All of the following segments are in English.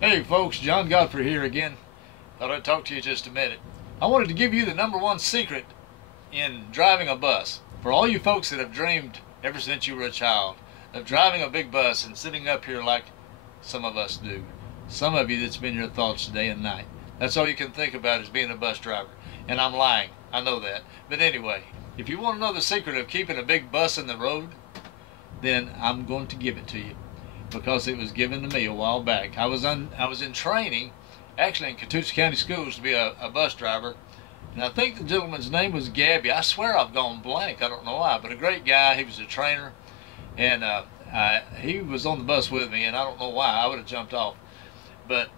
Hey folks, John Godfrey here again. Thought I'd talk to you just a minute. I wanted to give you the #1 secret in driving a bus. For all you folks that have dreamed ever since you were a child of driving a big bus and sitting up here like some of us do. Some of you, that's been your thoughts day and night. That's all you can think about is being a bus driver. And I'm lying, I know that. But anyway, if you want to know the secret of keeping a big bus in the road, then I'm going to give it to you, because it was given to me a while back. I was in training, actually in Catoosa County Schools, to be a bus driver, and I think the gentleman's name was Gabby. I swear I've gone blank. I don't know why, but a great guy. He was a trainer, and he was on the bus with me, and I don't know why. I would have jumped off. But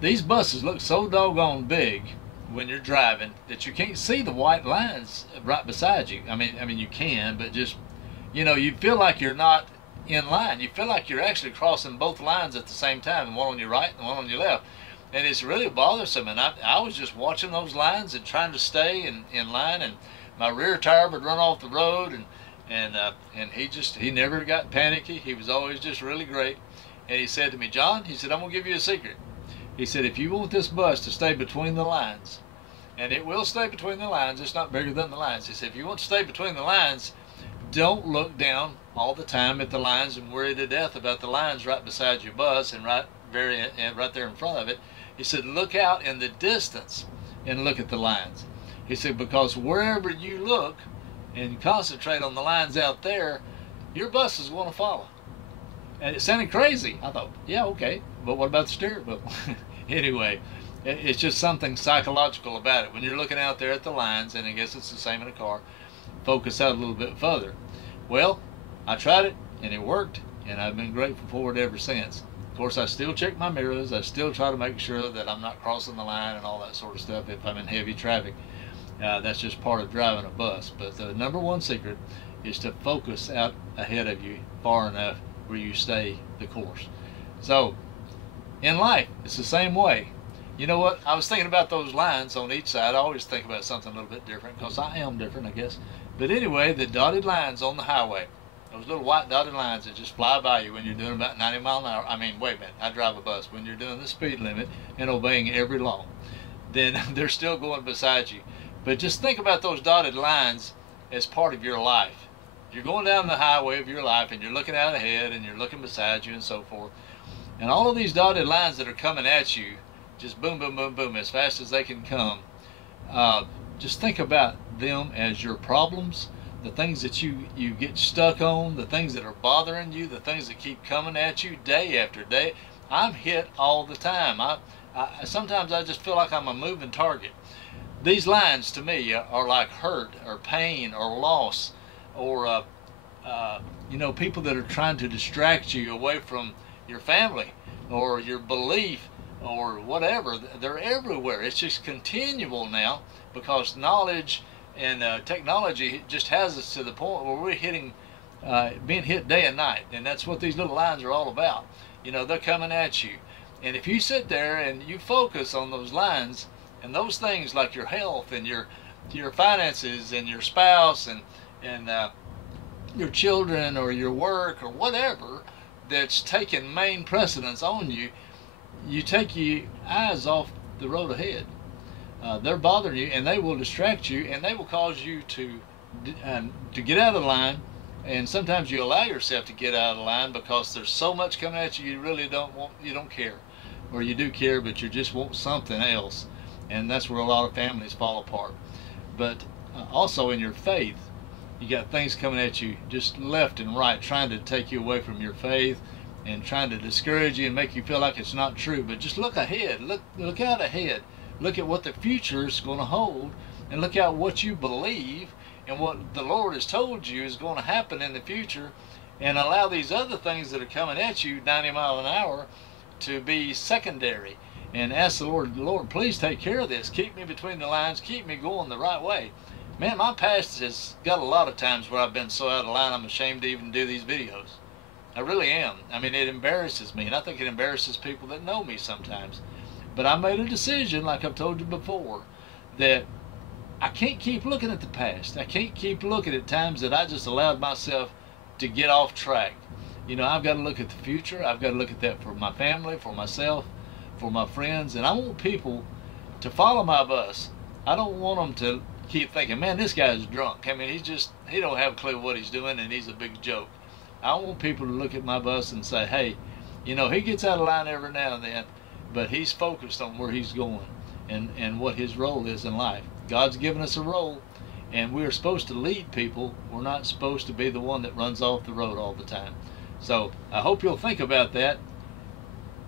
these buses look so doggone big when you're driving that you can't see the white lines right beside you. I mean you can, but just, you know, you feel like you're not in line. You feel like you're actually crossing both lines at the same time, and one on your right and one on your left, and it's really bothersome. And I was just watching those lines and trying to stay in line, and my rear tire would run off the road, and he never got panicky. He was always just really great. And he said to me, John, he said, I'm gonna give you a secret. He said, if you want this bus to stay between the lines, and it will stay between the lines, it's not bigger than the lines. He said, if you want to stay between the lines, don't look down all the time at the lines and worry to death about the lines right beside your bus and right there in front of it. He said, look out in the distance and look at the lines. He said, because wherever you look and concentrate on the lines out there, your bus is going to follow. And it sounded crazy. I thought, yeah, okay, but what about the steering wheel? Anyway, it's just something psychological about it. When you're looking out there at the lines, and I guess it's the same in a car, focus out a little bit further. Well, I tried it, and it worked, and I've been grateful for it ever since. Of course, I still check my mirrors. I still try to make sure that I'm not crossing the line and all that sort of stuff if I'm in heavy traffic. That's just part of driving a bus. But the #1 secret is to focus out ahead of you far enough where you stay the course. So, in life, it's the same way. You know what? I was thinking about those lines on each side. I always think about something a little bit different, because I am different, I guess. But anyway, the dotted lines on the highway, those little white dotted lines that just fly by you when you're doing about 90 miles an hour. I mean, wait a minute, I drive a bus. When you're doing the speed limit and obeying every law, then they're still going beside you. But just think about those dotted lines as part of your life. You're going down the highway of your life, and you're looking out ahead, and you're looking beside you, and so forth. And all of these dotted lines that are coming at you, just boom, boom, boom, boom, as fast as they can come, just think about them as your problems, the things that you get stuck on, the things that are bothering you, the things that keep coming at you day after day. I'm hit all the time. Sometimes I just feel like I'm a moving target. These lines to me are like hurt or pain or loss, or you know, people that are trying to distract you away from your family or your belief or whatever. They're everywhere. It's just continual now, because knowledge and technology just has us to the point where we're being hit day and night, and that's what these little lines are all about. You know, they're coming at you, and if you sit there and you focus on those lines and those things like your health and your finances and your spouse and your children or your work or whatever that's taking main precedence on you, you take your eyes off the road ahead. They're bothering you, and they will distract you, and they will cause you to get out of the line. And sometimes you allow yourself to get out of the line because there's so much coming at you, you really don't care, or you do care, but you just want something else. And that's where a lot of families fall apart. But also in your faith, you got things coming at you just left and right, trying to take you away from your faith and trying to discourage you and make you feel like it's not true. But just look ahead. Look out ahead. Look at what the future is going to hold, and look at what you believe and what the Lord has told you is going to happen in the future, and allow these other things that are coming at you 90 miles an hour to be secondary. And ask the Lord, please take care of this. Keep me between the lines. Keep me going the right way. Man, my past has got a lot of times where I've been so out of line I'm ashamed to even do these videos. I really am. I mean, it embarrasses me, and I think it embarrasses people that know me sometimes. But I made a decision, like I've told you before, that I can't keep looking at the past. I can't keep looking at times that I just allowed myself to get off track. You know, I've got to look at the future. I've got to look at that for my family, for myself, for my friends, and I want people to follow my bus. I don't want them to keep thinking, man, this guy's drunk. I mean, he don't have a clue what he's doing, and he's a big joke. I want people to look at my bus and say, hey, you know, he gets out of line every now and then, but he's focused on where he's going and what his role is in life. God's given us a role, and we're supposed to lead people. We're not supposed to be the one that runs off the road all the time. So I hope you'll think about that.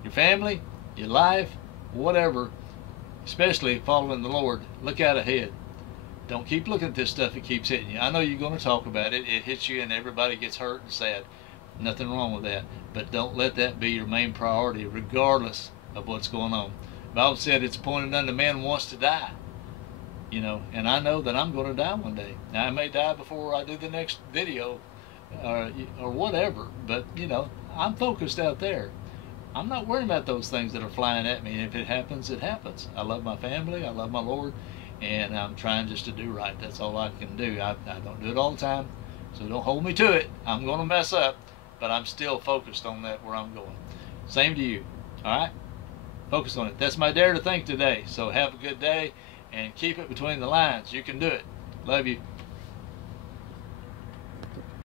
Your family, your life, whatever, especially following the Lord, look out ahead. Don't keep looking at this stuff. It keeps hitting you. I know you're going to talk about it. It hits you and everybody gets hurt and sad. Nothing wrong with that. But don't let that be your main priority regardless of what's going on. The Bible said it's appointed unto man wants to die. You know, and I know that I'm going to die one day. Now I may die before I do the next video or whatever. But, you know, I'm focused out there. I'm not worrying about those things that are flying at me. And if it happens, it happens. I love my family. I love my Lord. And I'm trying just to do right. That's all I can do. I don't do it all the time, so don't hold me to it. I'm going to mess up, but I'm still focused on that where I'm going. Same to you. All right? Focus on it. That's my dare to think today. So have a good day and keep it between the lines. You can do it. Love you.